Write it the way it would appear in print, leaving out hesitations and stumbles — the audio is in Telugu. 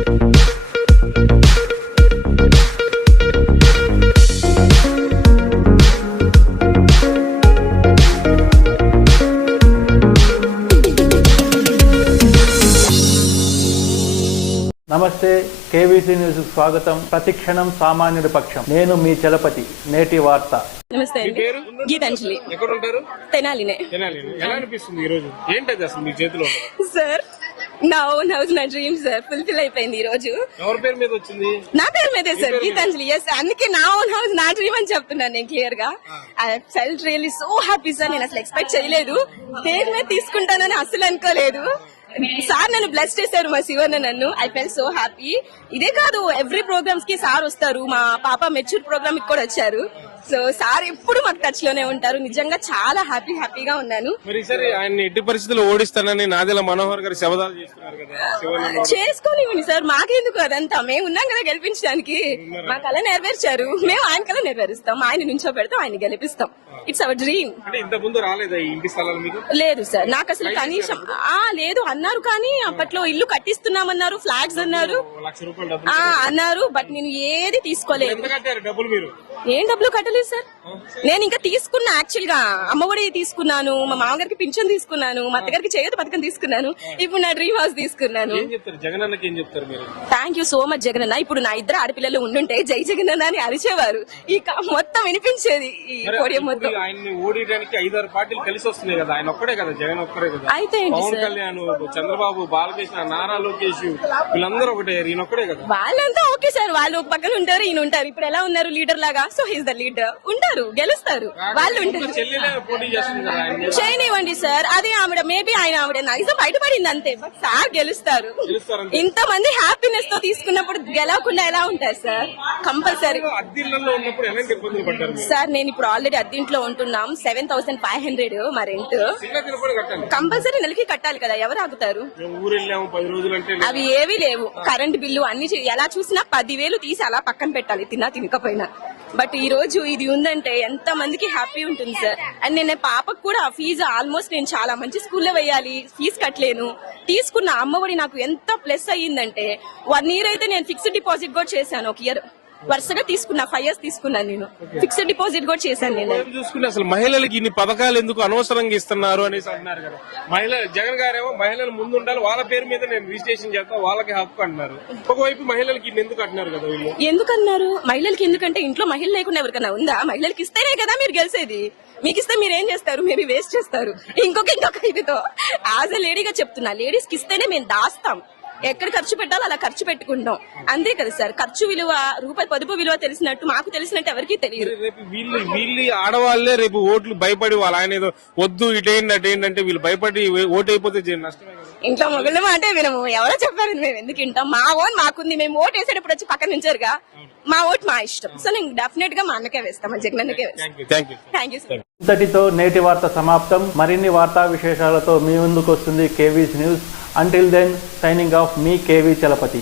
నమస్తే, కేవీసీ న్యూస్ స్వాగతం. ప్రతిక్షణం సామాన్యుడి పక్షం. నేను మీ చలపతి. నేటి వార్త. నమస్తే అండి. గీతాంజలి. ఎక్కడ ఉంటారు? తెనాలినే. ఎలా అనిపిస్తుంది ఈ రోజు? ఏంటది అసలు మీ చేతిలో? సార్ నా ఓన్ హౌస్, నా డ్రీమ్ సార్ ఫుల్ఫిల్ అయిపోయింది ఈ రోజు. ఎవరి పేరు మీద వచ్చింది? నా పేరు మీదే సార్, గీతాంజలి. ఎస్, అందుకే నా ఓన్ హౌస్ నా డ్రీమ్ అని చెప్తున్నాను నేను క్లియర్ గా. I felt really so happy sir. నేను అసలు ఎక్స్పెక్ట్ చేయలేదు, పేరు మీద తీసుకుంటానని అసలు అనుకోలేదు. సార్ నన్ను బ్లెస్ చేశారు, మా శివన్న నన్ను. I fell so happy. ఇదే కాదు, ఎవ్రీ ప్రోగ్రామ్స్ కి సార్ వస్తారు. మా పాప మెచ్యూర్ ప్రోగ్రామ్ కి కూడా వచ్చారు. సో సార్ ఎప్పుడు మాకు టచ్ లోనే ఉంటారు. నిజంగా చాలా హ్యాపీగా ఉన్నాను. మరి సరే, ఆయన ఎట్టి పరిస్థితుల్లో ఓడిస్తానని నాదెళ్ల మనోహర్ గారు శబదాలు చేస్తున్నారు కదా. చేసుకోనివ్వండి సార్, మాకెందుకు అదంతా. మేము ఉన్నాం కదా గెలిపించడానికి. మా కళ నెరవేర్చారు, మేము ఆయన కళ నెరవేరుస్తాం. ఆయన నుంచో పెడతాం, ఆయన గెలిపిస్తాం. It's our dream. అంటే ఇంత ముందు రాలేదా ఈ ఇంటి స్థలాలు మీకు? లేదు సార్, నాకు అసలు కనీసం లేదు అన్నారు. కానీ అప్పట్లో ఇల్లు కట్టిస్తున్నామన్నారు, ఫ్లాగ్స్ అన్నారు, ₹1,00,000 అన్నారు. బట్ నేను ఏది తీసుకోలేదు. డబ్బులు మీరు ఏం డబ్బులు కట్టలేదు సార్. నేను ఇంకా తీసుకున్నా, యాక్చువల్ గా అమ్మఒడి తీసుకున్నాను, మా మామగారికి పింఛన్ తీసుకున్నాను, మా అత్తగారికి చేయూత పథకం తీసుకున్నాను, ఇప్పుడు నా డ్రీమ్ హౌస్ తీసుకున్నాను. జగనన్నకి ఏం చెప్తారు మీరు? Thank you so much Jagananna. ఇప్పుడు నా ఇద్దరు ఆడపిల్లలు ఉండుంటే జై జగనన్న అని అరిచేవారు. ఈ మొత్తం వినిపించేది ఈ పోడియం మొత్తం. ఆయన్ని ఓడియడానికి 5-6 పార్టీలు కలిసి వస్తున్నాయి కదా, ఆయన ఒక్కడే కదా, జగన్ ఒక్కడే కదా. అయితే పవన్ కళ్యాణ్, చంద్రబాబు, బాలకృష్ణ, నారా లోకేష్ వీళ్ళందరూ ఒకటే, ఈయన ఒక్కడే కదా. వాళ్ళంతా ఓకే సార్, వాళ్ళు ఒక పక్కన ఉంటారు, ఈయన ఉంటారు. ఇప్పుడు ఎలా ఉన్నారు లీడర్ లాగా, సో హీస్ ద లీడర్. ఉంటారు, గెలుస్తారు, వాళ్ళు ఉంటారు. చేయనివ్వండి సార్, అదే ఆవిడ మేబీ ఆవిడ నైజం బయటపడింది అంతే. బట్ సార్ గెలుస్తారు. ఇంత మంది హ్యాపీనెస్ తో తీసుకున్నప్పుడు గెలవకుండా ఎలా ఉంటారు సార్? కంపల్సరీ. సార్ నేను ఇప్పుడు ఆల్రెడీ అద్దీంట్లో ఉంటున్నాం. 7,500 మా రెంట్. కంపల్సరీ నెలకి కట్టాలి కదా, ఎవరు ఆగుతారు? అవి ఏవి లేవు. కరెంట్ బిల్లు అన్ని ఎలా చూసినా 10,000 తీసి అలా పక్కన పెట్టాలి, తినకపోయినా. బట్ ఈ రోజు ఇది ఉందంటే ఎంత మందికి హ్యాపీ ఉంటుంది సార్. అండ్ నేను పాపకు కూడా ఫీజు ఆల్మోస్ట్ నేను చాలా మంచి స్కూల్లో వేయాలి, ఫీజు కట్టలేను. తీసుకున్న అమ్మఒడి నాకు ఎంత ప్లస్ అయ్యిందంటే 1 year అయితే నేను ఫిక్స్డ్ డిపాజిట్ కూడా చేశాను. 1 year వరుసగా తీసుకున్నా, 5 years తీసుకున్నాను. నేను ఫిక్స్డ్ డిపాజిట్ కూడా చేశాను. నేను చూసుకుంటే అసలు మహిళలకి ఇన్ని పథకాలు ఎందుకు అనవసరంగా ఇస్తున్నారు అనేసి అంటున్నారు కదా. జగన్ గారేమో మహిళలు ముందు ఉండాలి, వాళ్ళ పేరు మీద నేను రిజిస్ట్రేషన్ చేస్తాను, వాళ్ళకి హక్కు అంటున్నారు. ఒకవైపు మహిళలకి ఇన్ని ఎందుకు అంటున్నారు కదా వీళ్ళు? ఎందుకు అన్నారు మహిళలకి? ఎందుకంటే ఇంట్లో మహిళ లేకుండా ఎవరికైనా ఉందా? మహిళలకి ఇస్తేనే కదా మీరు గెలిచేది. మీకు ఇస్తే మీరు ఏం చేస్తారు? మేబీ వేస్ట్ చేస్తారు. ఇంకొక ఇదితో యాజ్ ఎ లేడీగా చెప్తున్నా, లేడీస్ కి ఇస్తేనే మేము దాస్తాం. ఎక్కడ ఖర్చు పెట్టాలో అలా ఖర్చు పెట్టుకుంటాం, అంతే కదా సార్. ఖర్చు విలువ, రూపాయి పొదుపు విలువ తెలిసినట్టు మాకు తెలిసినట్టు ఎవరికి తెలియదు. రేపు వీళ్ళు ఆడవాళ్లే రేపు ఓట్లు భయపడి వాళ్ళ ఆయన ఏదో వద్దు ఇటేంటి అటేంటంటే వీళ్ళు భయపడి ఓటు అయిపోతే నష్టమే. ఇంట్లో మొగలు అంటే వినము, ఎవరో చెప్పారు, మేము ఎందుకు వింటాం? మా ఓన్ మాకుంది. మేము ఓటు వేసేటప్పుడు వచ్చి పక్కన నుంచారుగా, మా ఓటు మా ఇష్టం. సో నేను డెఫినెట్ గా మా అన్నకే వేస్తాం, మా జగనన్నకే వేస్తాం. Thank you sir. ఇంతటితో నేటి వార్త సమాప్తం. మరిన్ని వార్తా విశేషాలతో మీ ముందుకు వస్తుంది KVC news. Until then, signing off, me KV Chalapati.